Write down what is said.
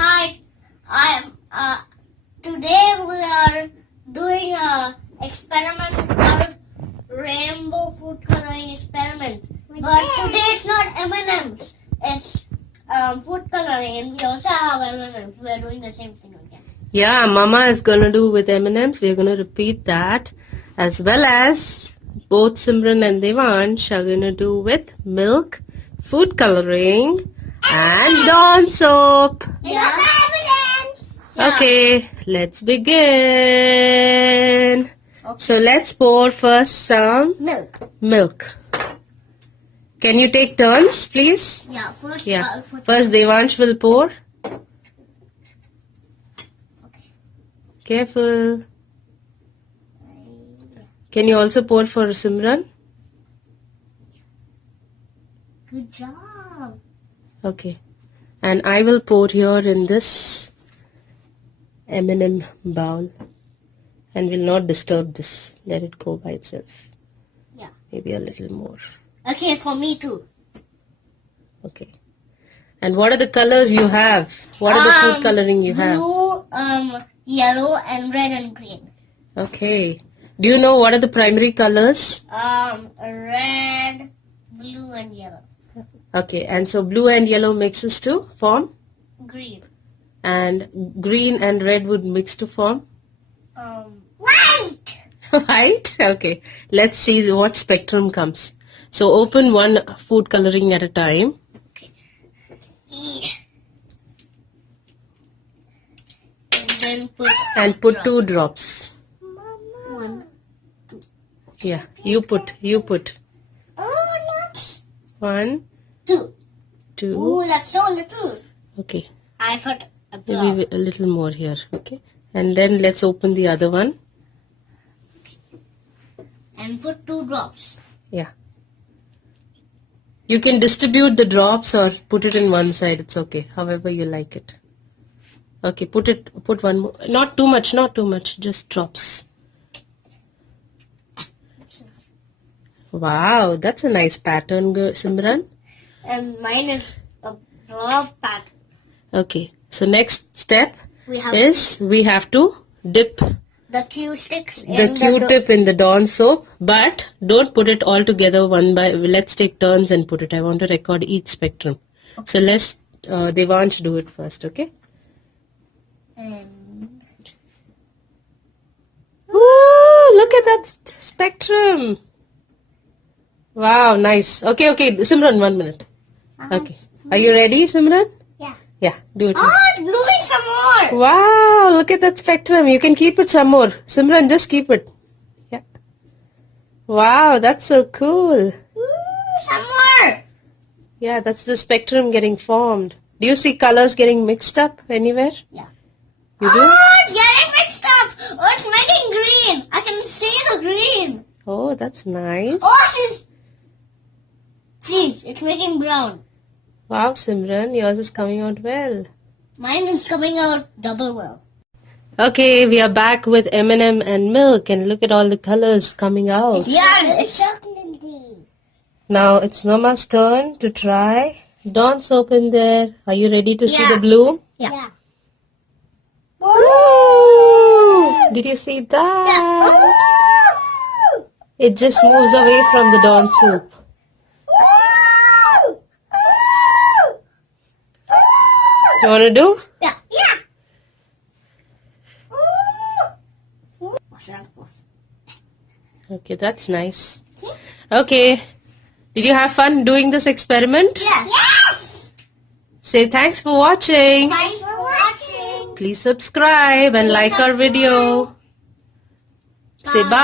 Hi, I'm today we are doing a experiment called rainbow food coloring experiment. But today it's not M&Ms, it's food coloring, and we also have M&Ms. We are doing the same thing again. Yeah, Mama is gonna do with M&Ms. We're gonna repeat that, as well as both Simran and Devansh are gonna do with milk, food coloring, and Dawn soap. Yeah. Okay, let's begin. So let's pour first some milk. Can you take turns, please? Yeah, first. Yeah. First, Devansh will pour. Careful. Can you also pour for Simran? Good job. Okay. And I will pour here in this M&M bowl. And will not disturb this. Let it go by itself. Yeah. Maybe a little more. Okay, for me too. Okay. And what are the colors you have? What are the food coloring you have? Blue, yellow, and red and green. Okay. Do you know what are the primary colors? Red, blue, and yellow. Okay. And so blue and yellow mixes to form? Green. And green and red would mix to form? White! White? Okay. Let's see what spectrum comes. So open one food coloring at a time. Okay. And then put 2 drops. One. Yeah. You put. Oh, look. 1, 2. 2. Ooh, that's so little. Okay. I put a drop. Maybe a little more here. Okay. And then let's open the other one. And put 2 drops. Yeah. You can distribute the drops or put it in one side. It's okay. However you like it. Okay. Put one more. Not too much. Just drops. Wow. That's a nice pattern, Simran. And mine is a drop pattern. Okay. So next step We have to dip the Q-sticks the Q-tip in the Dawn soap, but don't put it all together let's take turns and put it. I want to record each spectrum. Okay. So let's Devansh do it first, okay? Ooh, look at that spectrum. Wow, nice. Okay, Simran, 1 minute. Okay. Are you ready, Simran? Yeah, do it. Oh, it's doing some more. Wow, look at that spectrum. You can keep it some more. Simran, just keep it. Yeah. Wow, that's so cool. Ooh, some more. Yeah, that's the spectrum getting formed. Do you see colors getting mixed up anywhere? Yeah. You do? Oh, it's getting mixed up. Oh, it's making green. I can see the green. Oh, that's nice. Oh, it's making brown. Wow, Simran, yours is coming out well. Mine is coming out double well. Okay, we are back with M&M and milk, and look at all the colors coming out. It's chocolatey. Now it's Mama's turn to try. Dawn soap in there. Are you ready to see the blue? Yeah. Ooh, did you see that? Yeah. It just moves away from the Dawn soap. You want to do? Yeah. Okay, that's nice. Okay. Did you have fun doing this experiment? Yes. Say thanks for watching. Thanks for watching. Please subscribe and like our video. Say bye.